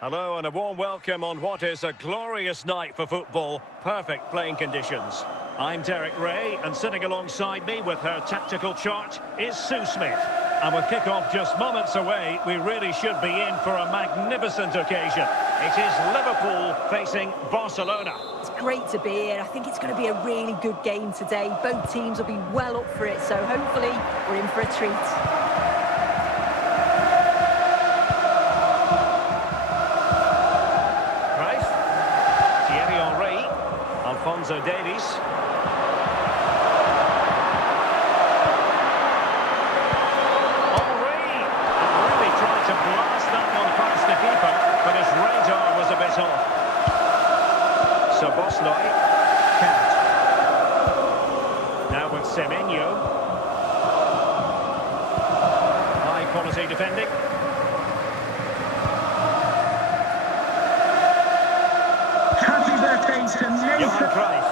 Hello and a warm welcome on what is a glorious night for football. Perfect playing conditions. I'm Derek Ray, and sitting alongside me with her tactical chart is Sue Smith. And with kick-off just moments away, we really should be in for a magnificent occasion. It is Liverpool facing Barcelona. It's great to be here. I think it's going to be a really good game today. Both teams will be well up for it, so hopefully we're in for a treat. Alphonso Davies. Henry really tried to blast that one past the keeper, but his radar was a bit off. So Bosnoy can't. Now with Semenyo. High quality defending. Johan Cruyff.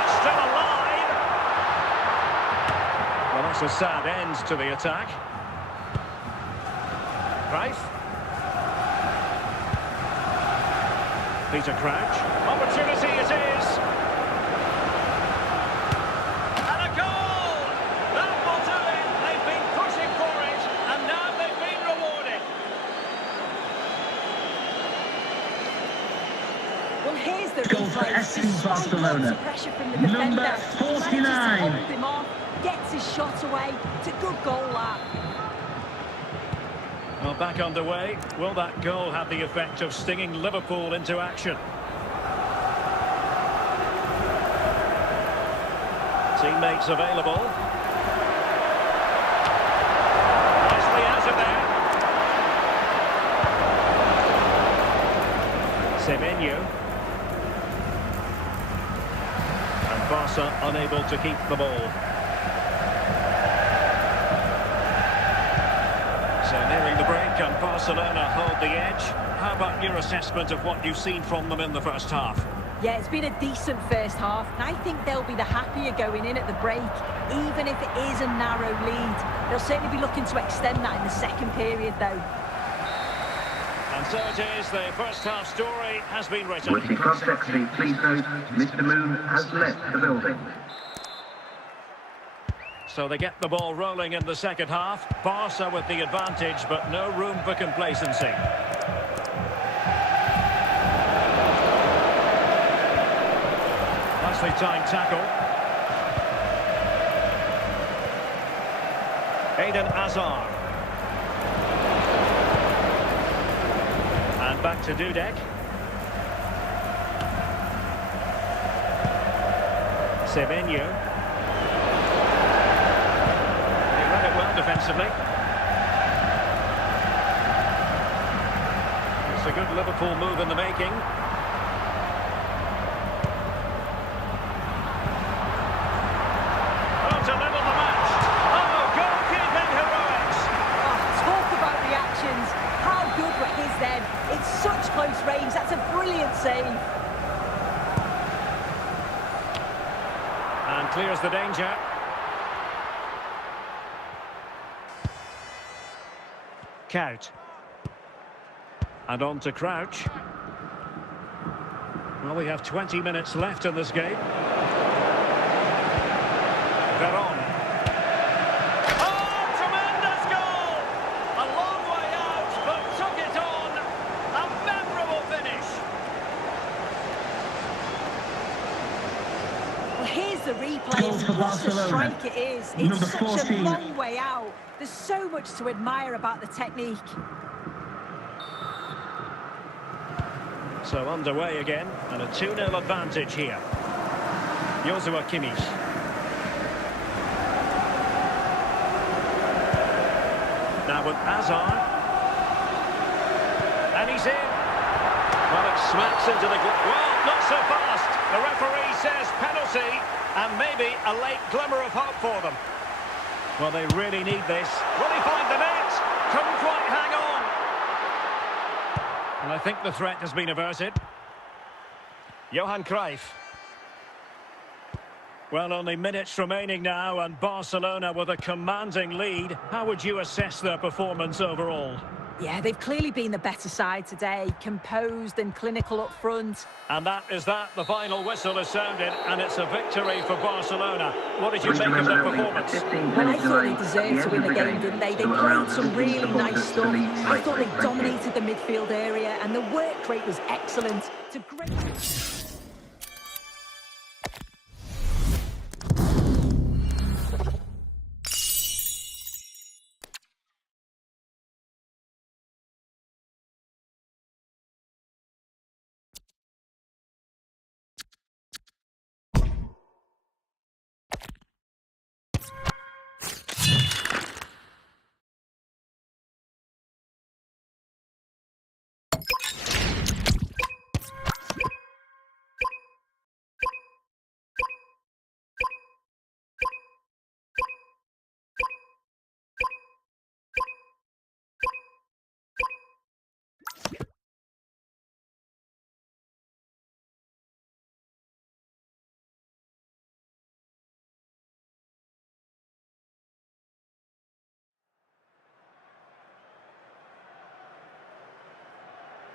It's still alive. Well, that's a sad end to the attack. Cruyff. Peter Crouch. Opportunity it is. And a goal! That will do it. They've been pushing for it, and now they've been rewarded. Well, here's the Goal for FC Barcelona. Pressure from the defender. Number 49. Hold him off, gets his shot away. It's a good goal, that. Well, back underway. Will that goal have the effect of stinging Liverpool into action? Teammates available. Nicely out of there. Semenyo. Barca unable to keep the ball. So nearing the break, and Barcelona hold the edge. How about your assessment of what you've seen from them in the first half? Yeah, it's been a decent first half, and I think they'll be the happier going in at the break, even if it is a narrow lead. They'll certainly be looking to extend that in the second period, though. And so it is, the first half story has been written. With K-hawksFC, please note, Mr. Moon has left the building. So they get the ball rolling in the second half. Barca with the advantage, but no room for complacency. Nicely timed tackle. Eden Hazard. And back to Dudek. Semenyo. He read it well defensively. It's a good Liverpool move in the making. Oh, to level the match. Oh, goalkeeping heroics. Oh, talk about reactions. How good were his then? It's such close range. That's a brilliant save. And clears the danger. Count. And on to Crouch. Well, we have 20 minutes left in this game. Veron. Oh, tremendous goal! A long way out, but took it on. A memorable finish. Well, here's the replay. Goal for What a Barcelona. strike it is. It's Number such 14. a long way out. There's so much to admire about the technique. So underway again, and a 2-0 advantage here. Joshua Kimmich. Now with Hazard. And he's in. Well, it smacks into the... Well, not so fast. The referee says penalty, and maybe a late glimmer of hope for them. Well, they really need this. Will he find the net? Couldn't quite hang on. And I think the threat has been averted. Johan Cruyff. Well, only minutes remaining now, and Barcelona with a commanding lead. How would you assess their performance overall? Yeah, they've clearly been the better side today, composed and clinical up front. And that is that. The final whistle has sounded, and it's a victory for Barcelona. What did you make of their performance? Well, I thought they deserved to win the game, didn't they? They played some really nice stuff. I thought they dominated the midfield area, and the work rate was excellent. It's a great...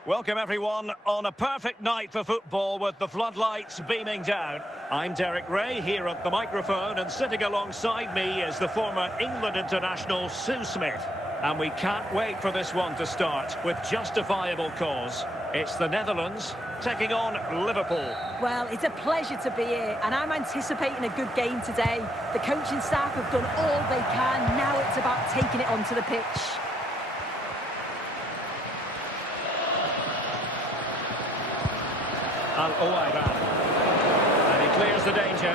Welcome everyone on a perfect night for football with the floodlights beaming down. I'm Derek Ray here at the microphone, and sitting alongside me is the former England international Sue Smith. And we can't wait for this one to start with justifiable cause. It's the Netherlands taking on Liverpool. Well, it's a pleasure to be here, and I'm anticipating a good game today. The coaching staff have done all they can. Now it's about taking it onto the pitch. Al-Ouairan. And he clears the danger.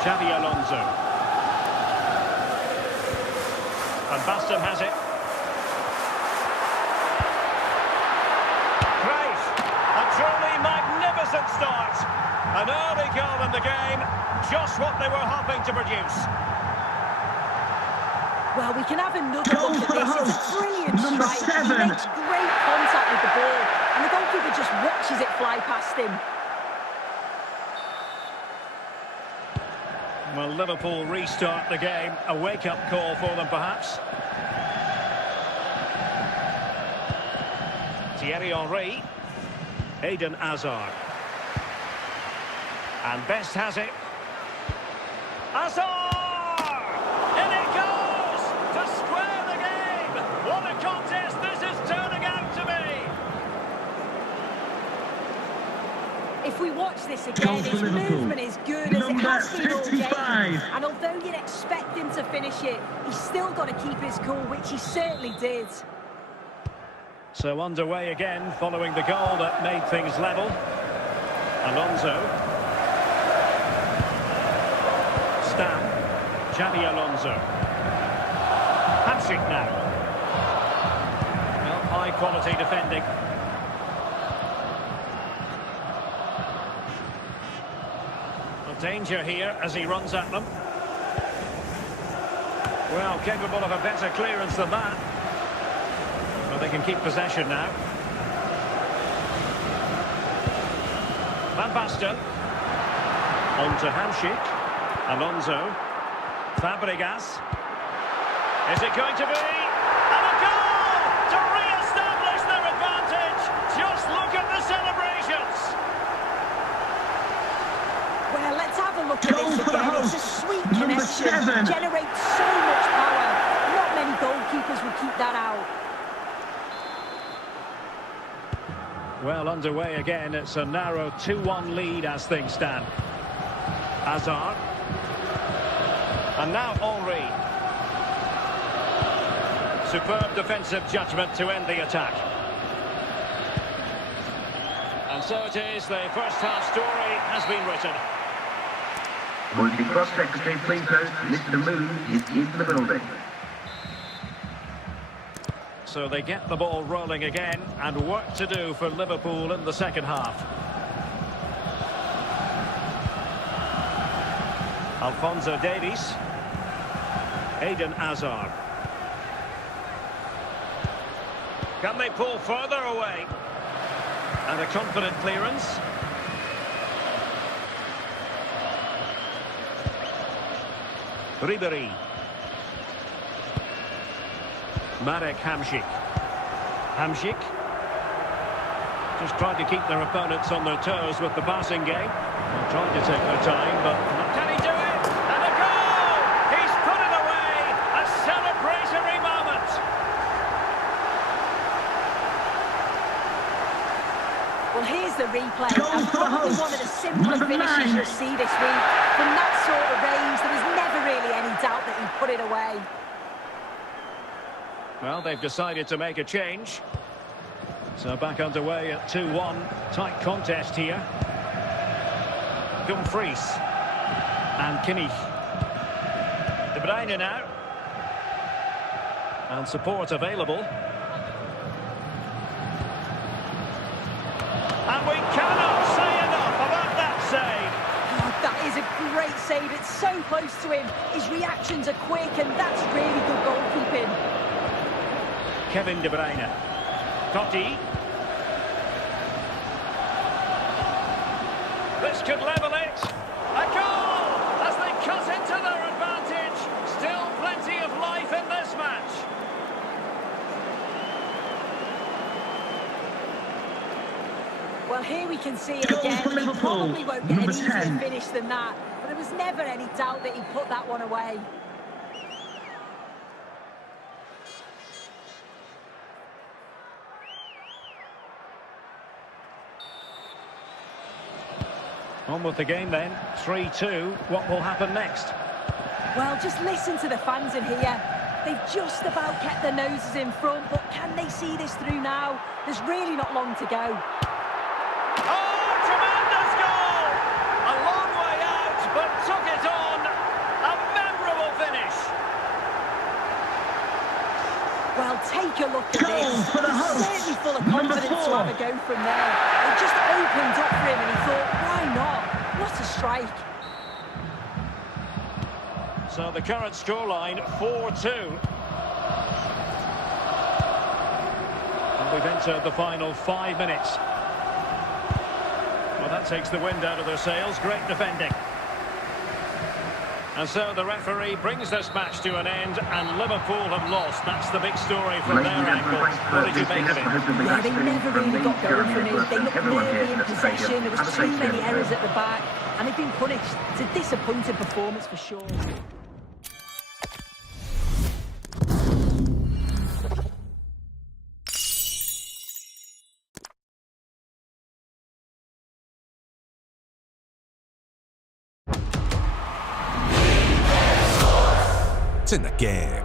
Xavi Alonso. And Baston has it. Great! A truly magnificent start. An early goal in the game. Just what they were hoping to produce. Well, we can have another look at this. It's a brilliant strike. He makes great contact with the ball, and the goalkeeper just watches it fly past him. Well, Liverpool restart the game. A wake-up call for them, perhaps. Thierry Henry. Eden Hazard. And Best has it. Hazard! If we watch this again, his movement is good as it has been all game. And although you'd expect him to finish it, he's still got to keep his cool, which he certainly did. So underway again, following the goal that made things level. Alonso. Stam. Xavi Alonso. Hamsik now. Well, high-quality defending. Danger here as he runs at them. Well, capable of a better clearance than that. But they can keep possession now. Van Basten. On to Hamsik. Alonso. Fabregas. Is it going to be? And a goal to re-establish their advantage. Just look at the celebrations. Well, let's have a look at this again. It's a sweet connection. Generates so much power. Not many goalkeepers would keep that out. Well, underway again. It's a narrow 2-1 lead as things stand. Hazard. And now Henry. Superb defensive judgment to end the attack. And so it is, the first half story has been written. Would the cross secretary please note Mr. Moon is in the building. So they get the ball rolling again, and work to do for Liverpool in the second half. Alphonso Davies. Eden Hazard. Can they pull further away? And a confident clearance. Ribery. Marek Hamšík. Hamšík. Just trying to keep their opponents on their toes with the passing game. They're trying to take their time, but can he do it? And a goal! He's put it away! A celebratory moment! Well, here's the replay, and probably one of the simpler finishes you'll see this week. From that sort of range, there was never really any doubt that he put it away. Well, they've decided to make a change. So back underway at 2-1. Tight contest here. Dumfries. And Kimmich. De Bruyne now. And support available. And we cannot say enough about that save. Oh, that is a great save. It's so close to him. His reactions are quick, and that's really good goalkeeping. Kevin De Bruyne. Totti. This could level it. A goal as they cut into their advantage. Still plenty of life in this match. Well, here we can see it again. He probably won't get an easier finish than that, but there was never any doubt that he put that one away. On with the game then, 3-2. What will happen next? Well, just listen to the fans in here. They've just about kept their noses in front, but can they see this through now? There's really not long to go. Oh, tremendous goal! A long way out, but took it on. A memorable finish. Well, take a look at this. He's certainly full of confidence to have a go from there. It just opened up for him and he thought, why not? What a strike. So the current scoreline, 4-2. And we've entered the final 5 minutes. Well, that takes the wind out of their sails. Great defending. And so the referee brings this match to an end, and Liverpool have lost. That's the big story from their angle. What did you make of it? Yeah, they never really got going from it. They looked nervy in possession. There was too many errors at the back, and they've been punished. It's a disappointing performance for sure. It's in the game.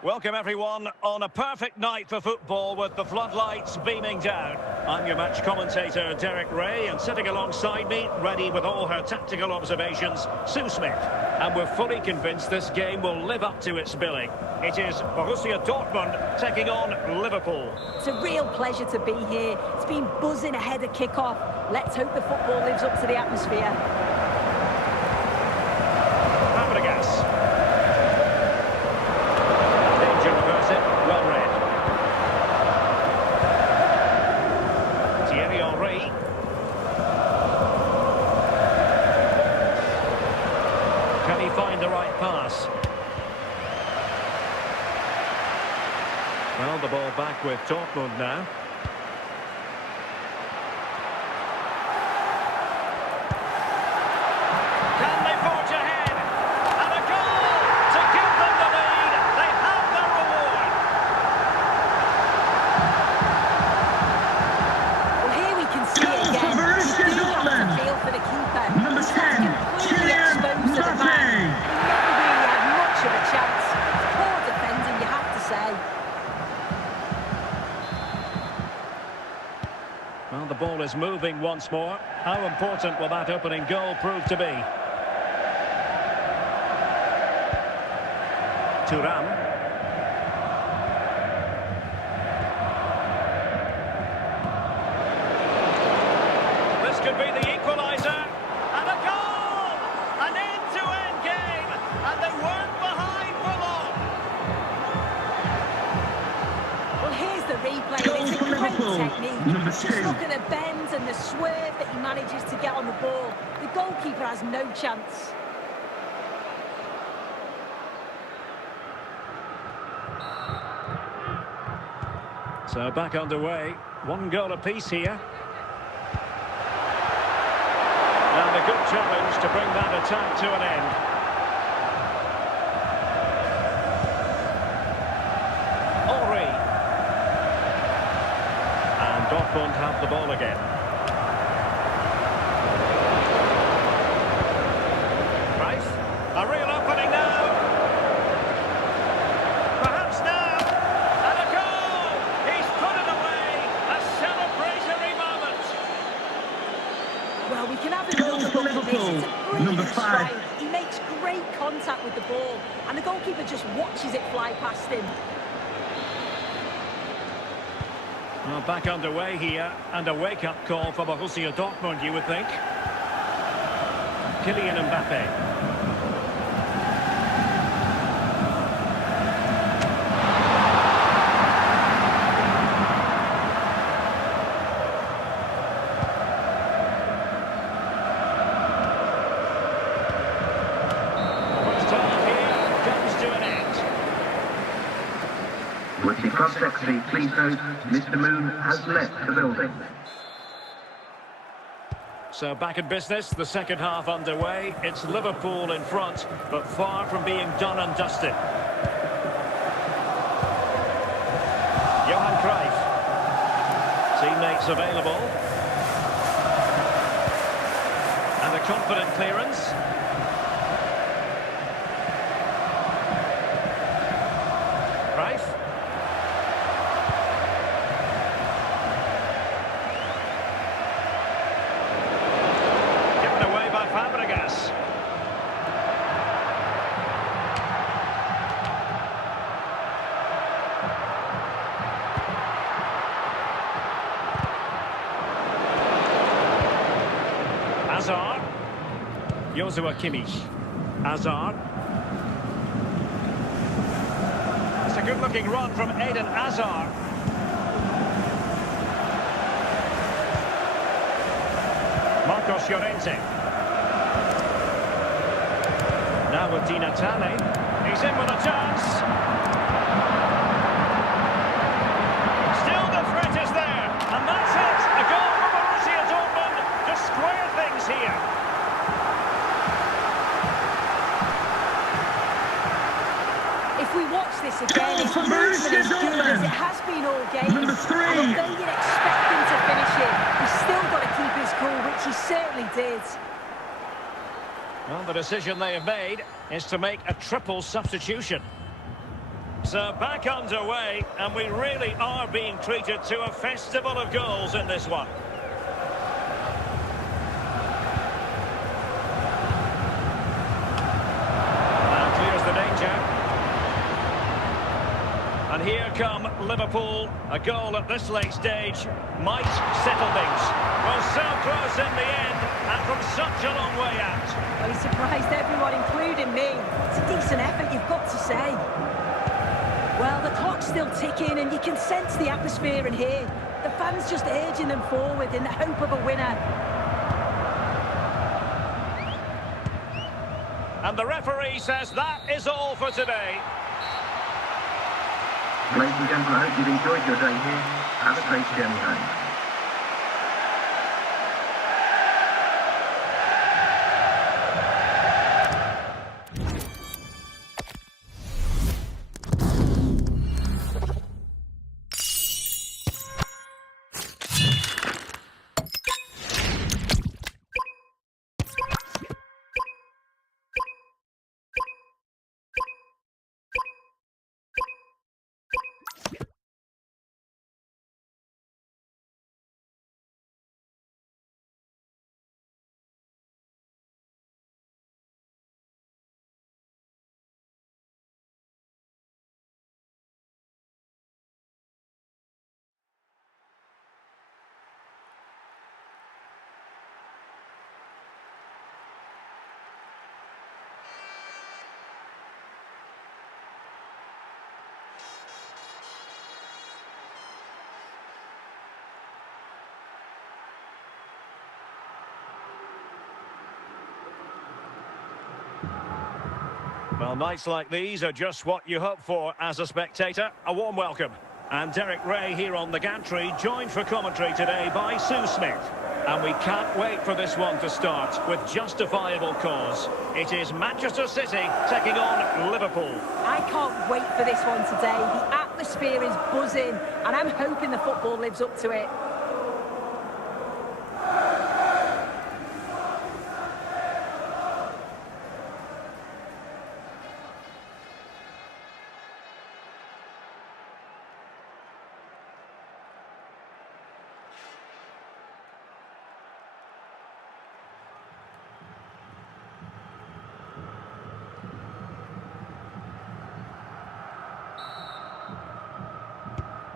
Welcome everyone on a perfect night for football with the floodlights beaming down. I'm your match commentator Derek Ray, and sitting alongside me, ready with all her tactical observations, Sue Smith. And we're fully convinced this game will live up to its billing. It is Borussia Dortmund taking on Liverpool. It's a real pleasure to be here. It's been buzzing ahead of kick-off. Let's hope the football lives up to the atmosphere. Fabregas. Danger averted, well read. Thierry Henry. Can he find the right pass? Well, the ball back with Dortmund now. Can they forge ahead? And a goal to give them the lead. They have their reward. Well, here we can see it again. You do have to feel for the keeper. Number He's 10, completely exposed to the man. And he never really had much of a chance. Poor defending, you have to say. Well, the ball is moving once more. How important will that opening goal prove to be? Thuram. This could be the equaliser. And a goal! An end-to-end game. And they weren't behind for long. Well, here's the replay. Goal It's a for great Liverpool. technique. Number Just 2. look at the bends and the swerve that he manages to get on the ball. The goalkeeper has no chance. So back underway. One goal apiece here. And a good challenge to bring that attack to an end. Henry. And Dortmund have the ball again. Right. A real opening now. Perhaps now. And a goal. He's put it away. A celebratory moment. Well, we can have Goal another for look at this. Liverpool. It's a brilliant Number 5. strike. He makes great contact with the ball, and the goalkeeper just watches it fly past him. Well, back underway here, and a wake-up call for Borussia Dortmund, you would think. Kylian Mbappe. First half here comes to an end. With the cross-secretary, please note, Mr. Moon has left the building. So back in business, the second half underway. It's Liverpool in front, but far from being done and dusted. Johan Cruyff. Teammates available. And a confident clearance. Cruyff. Given away by Fabregas. Hazard. Joshua Kimmich. Hazard. It's a good-looking run from Eden Hazard. Marcos Llorente. Now with Di Natale. He's in with a chance. Still the threat is there. And that's it. A goal for Borussia Dortmund to square things here. If we watch this again, it's for movement Borussia as good as Dortmund. it has been all game. Number 3. And although you'd expect him to finish it, he's still got to keep his cool, which he certainly did. Well, the decision they have made is to make a triple substitution. So back underway, and we really are being treated to a festival of goals in this one. And here come Liverpool. A goal at this late stage might settle things. Well, so close in the end, and from such a long way out. Well, he surprised everyone, including me. It's a decent effort, you've got to say. Well, the clock's still ticking, and you can sense the atmosphere in here. The fans just urging them forward in the hope of a winner. And the referee says that is all for today. Ladies and gentlemen, I hope you've enjoyed your day here. Have a safe journey home. Well, nights like these are just what you hope for as a spectator. A warm welcome. And Derek Ray here on the gantry, joined for commentary today by Sue Smith. And we can't wait for this one to start with justifiable cause. It is Manchester City taking on Liverpool. I can't wait for this one today. The atmosphere is buzzing, and I'm hoping the football lives up to it.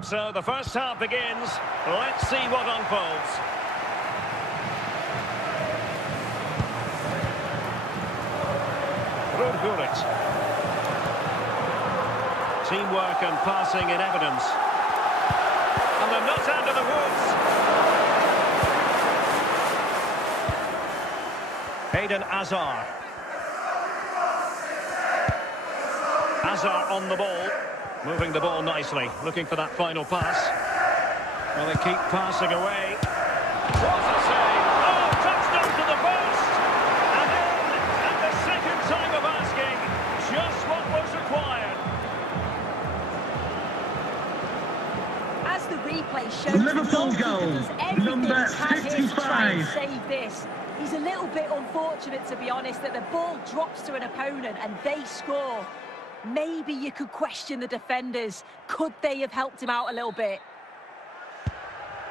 So the first half begins. Let's see what unfolds. Rudhurit. Teamwork and passing in evidence. And they're not out of the woods. Eden Hazard. Hazard on the ball. Moving the ball nicely, looking for that final pass. Well, they keep passing away. What a save! Oh, touchdown to the post! And in, at the second time of asking, just what was required. As the replay shows, Liverpool goal, number 55. To save this. He's a little bit unfortunate, to be honest, that the ball drops to an opponent and they score. Maybe you could question the defenders. Could they have helped him out a little bit?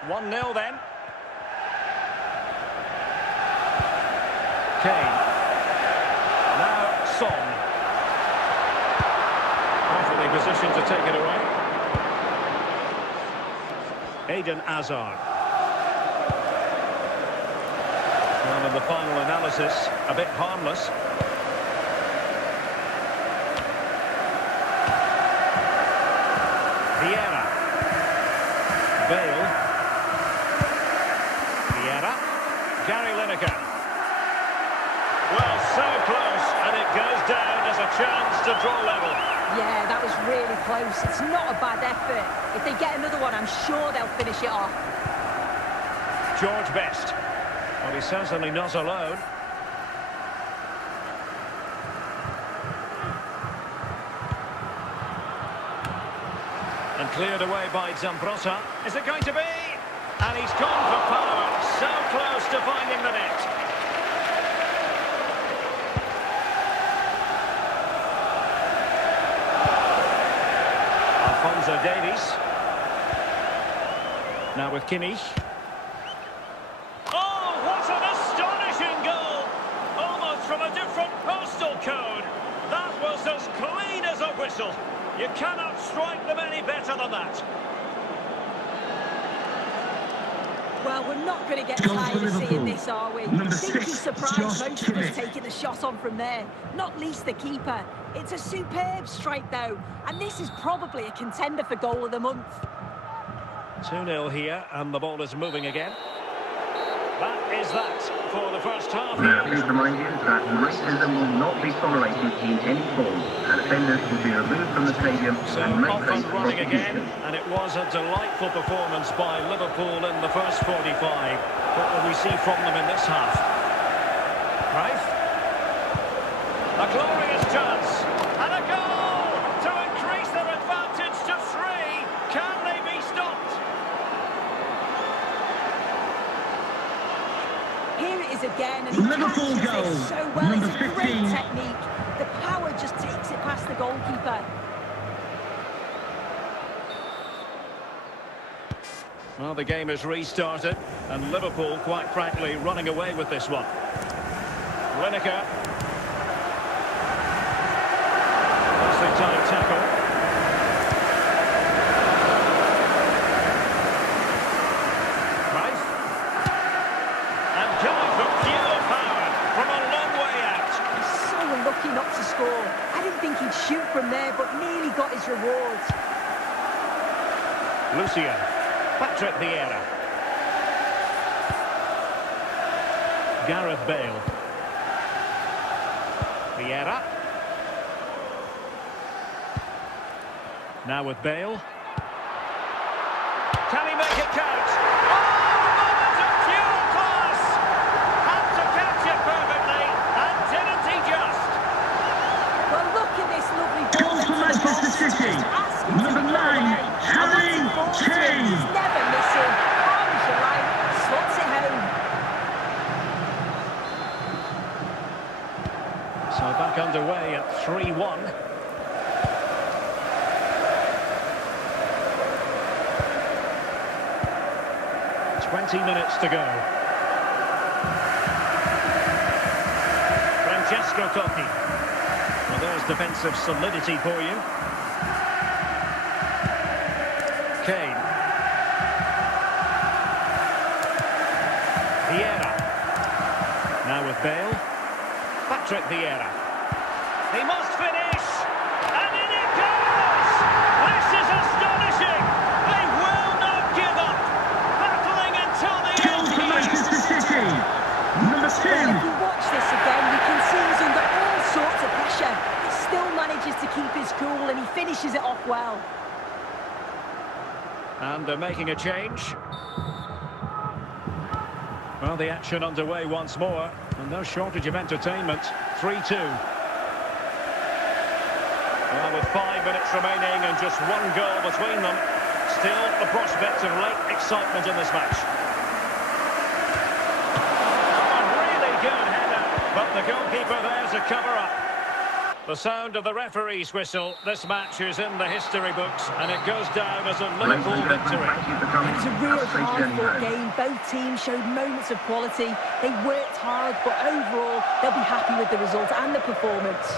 1-0 then. Kane. Now Son. Perfectly positioned to take it away. Eden Hazard. Well, in the final analysis, a bit harmless. Vieira. Bale. Vieira. Gary Lineker. Well, so close, and it goes down as a chance to draw level. Yeah, that was really close. It's not a bad effort. If they get another one, I'm sure they'll finish it off. George Best. Well, he's certainly not alone. And cleared away by Zambrotta. Is it going to be? And he's gone for power. So close to finding the net. Alphonso Davies. Now with Kimmich. Oh, what an astonishing goal! Almost from a different postal code. That was as clean as a whistle. You cannot strike them any better than that. Well, we're not going to get Goal tired for of seeing Liverpool. this, are we? Number I think 6, he's surprised Josh most of us Kimmich. taking the shot on from there. Not least the keeper. It's a superb strike, though. And this is probably a contender for goal of the month. 2-0 here, and the ball is moving again. That is that for the first half. Now, please remind you that racism will not be tolerated in any form, and offenders will be removed from the stadium So and may off face and running again, prosecution. and it was a delightful performance by Liverpool in the first 45. What will we see from them in this half? Right? A glorious chance, and a goal to increase their advantage to 3. Can they be stopped? Here it is again, and he Liverpool catches goal. it so well. Number It's a 15. great technique. The power just takes it past the goalkeeper. Well, the game has restarted, and Liverpool, quite frankly, running away with this one. Lineker. Nicely timed tackle. Rice. And going for pure power from a long way out. He's so unlucky not to score. I didn't think he'd shoot from there, but nearly got his reward. Lucia. Patrick Vieira. Gareth Bale. Vieira. Now with Bale. Can he make it count? Oh, moment of pure class! Had to catch it perfectly, and didn't he just? Well, look at this lovely ball Goal for into the Manchester box. City. Just ask him to Number be put 9, away. Harry And that's a ball to him. Kane. He's never missing. Arms are right. Slots it home. So back underway at 3-1. Minutes to go. Francesco Totti. Well, there's defensive solidity for you. Kane. Vieira. Now with Bale. Patrick Vieira. He must finish. And in it goes! This is astonishing! They will not give up! Battling until the end! Goal for Manchester City. Number 10. Well, if you watch this again, you can see he's under all sorts of pressure. He still manages to keep his cool, and he finishes it off well. And they're making a change. Well, the action underway once more, and no shortage of entertainment. 3-2. Well, with 5 minutes remaining and just one goal between them, still the prospect of late excitement in this match. Oh, a really good header, but the goalkeeper there to cover up. The sound of the referee's whistle. This match is in the history books, and it goes down as a Liverpool victory. It was a real hard-fought game. Both teams showed moments of quality. They worked hard, but overall, they'll be happy with the result and the performance.